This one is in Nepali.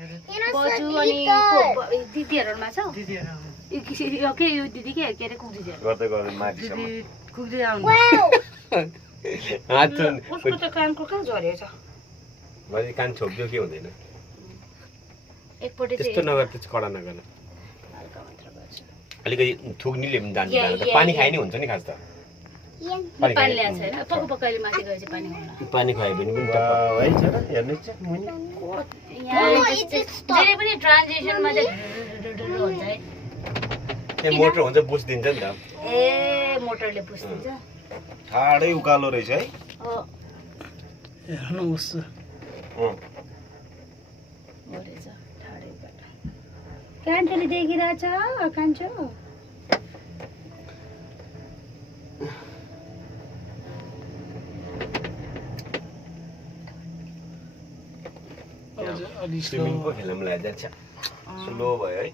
बजु अनि दिदीहरुमा छ के यो दिदी के अरे कुक दिदी गर्दै गर्दै माथिसम्म कुक्दै आउनु हात उसको त कानको कहाँ झरेछ मैले कान छोप्दियो के हुँदैन एकपटि त्यस्तो नगर त्यस्तो कडा नगर हल्का मात्र गर्छ अलिकति थुक्नीले पनि जान्छ पानी खाइ नि हुन्छ नि खास त पानी ल्याएको छैन पक्कैले माथि गएपछि पानी खाउला पानी खायो भने पनि है छैन हेर्नुहोस् चाहिँ मुनि जहिले पनि ट्रान्जिसनमा चाहिँ हुन्छ है त्यो मोटर हुन्छ बुझ्दिन्छ नि त ए मोटरले पुस्दिन्छ ठाडै उकालो रहेछ है हेर्नुहोस् गरेछ ठाडैबाट कान्छोले देखिरहेछ कान्छो स्विमिङ पो खेल्न मन लागेको छ स्लो भयो है